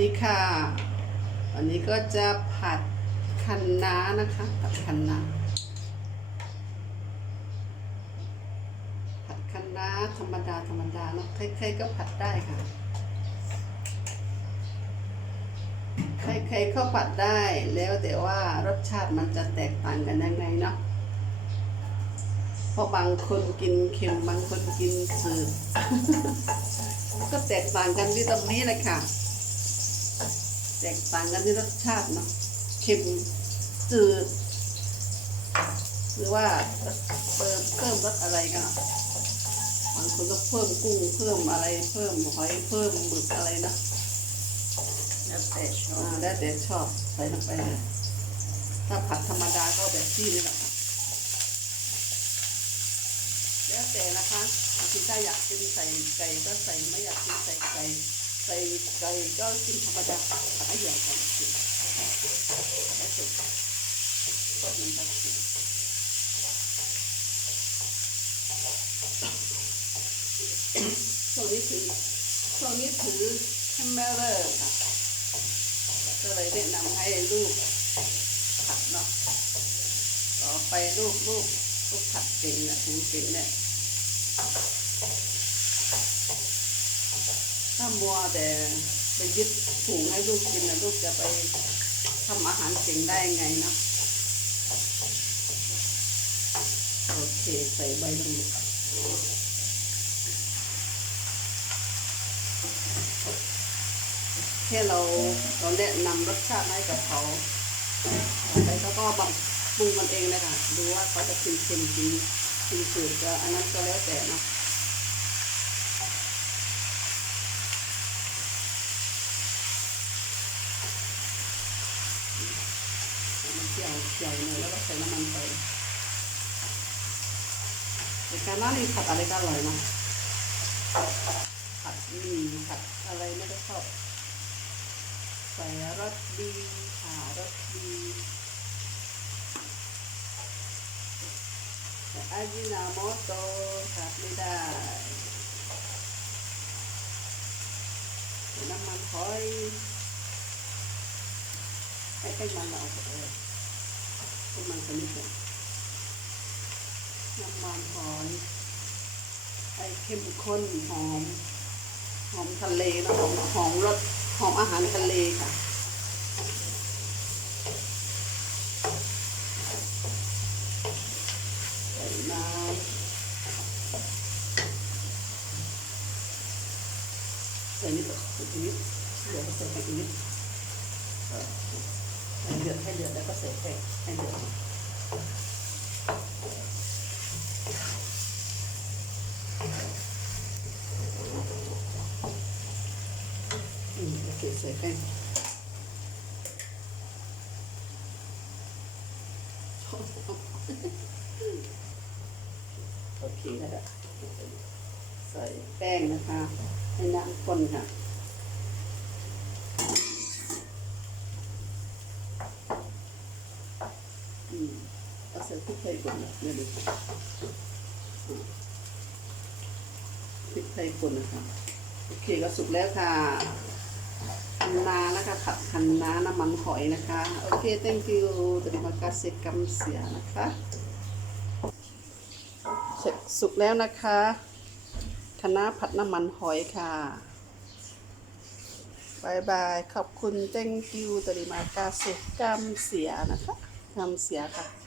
ดีค่ะ วันนี้ก็จะผัดคะน้านะคะผัดคะน้าผัดคะน้าธรรมดาธรรมดาเนาะใครๆก็ผัดได้ค่ะ ใครๆก็ผัดได้แล้วแต่ว่ารสชาติมันจะแตกต่างกันยังไงเนาะเพราะบางคนกินเค็มบางคนกินจืดก็แตกต่างกันที่ตรงนี้เลยค่ะ แตกต่างกันที่รสชาติเนาะเค็มจืดหรือว่าเพิ่มเพิ่มรสอะไรกันอะบางคนก็เพิ่มกุ้งเพิ่มอะไรเพิ่มหอยเพิ่มหมึกอะไรเนาะแล้วแต่ชออ่าบแล้วแต่ชอบใส่ลงไปเลยถ้าผัดธรรมดาก็แบบที่นี่แหละค่ะแล้วแต่นะคะบางทีถ้าอยากกินใส่ไก่ก็ใส่ไม่อยากกินใส่ไก่ ใส่ไก่ก็กินธรรมดาผัดให้ใหญ่ก่อนสิแล้วสุดกดมันจะสิช่วงนี้ถือช่วงนี้ถือแคมเมเรอร์ค่ะ ก็เลยแนะนำให้ลูกผัดเนาะ ต่อไปลูกลูกลูกผัดเก่งนี่ยถึงเก่งเนี่ย ถ้ามัวแต่ไปยึดถุงให้ลูกกินนะลูกจะไปทำอาหารเก่งได้ไงนะโอเคใส่ใบลงไปแค่เราเราแนะนำรสชาติให้กับเขาต่อไปเขาก็มาปรุงมันเองเลยค่ะดูว่าเขาจะกินเค็มกินกินจืดก็อันนั้นก็แล้วแต่นะ มันเจียวเจียวหน่อยแล้วก็ใส่น้ำมันไปในการน้านี่ผัดอะไรก็อร่อยนะผัดหมี่ผัดอะไรไม่ได้ชอบใส่รสดีหารสดีแต่อาจินาโมโตขาดไม่ได้ใส่น้ำมันหอยไอ้ไอ้มันเราเอา ไปเลยพวกมันสนิทกันน้ำมันหอยไอ้เข้มข้นหอม หอมทะเลนะหอมหอมรสหอมอาหารทะเลค่ะใส่น้ำใส่นิดเดียวใส่นิดเดี๋ยวก็ใส่ไปอีกนิดให้เดือดให้เดือดแล้วก็ใส่แป้งให้เดือด อืมโอเคใส่แป้งโอเคแล้วล่ะใส่แป้งนะคะ ให้น้ำข้นค่ะอืมเอาใส่พริกไทยป่นนะเนี่ยดูพริกไทยป่นนะคะ โอเคก็สุกแล้วค่ะ นนานะคะผัดคันนาน้ำมันหอยนะคะ โอเค thank you terima kasih กำเสียนะคะเสร็จสุกแล้วนะคะคะน้าผัดน้ำมันหอยค่ะบายบาย ขอบคุณ thank you terima kasih กำเสียนะคะกำเสียค่ะ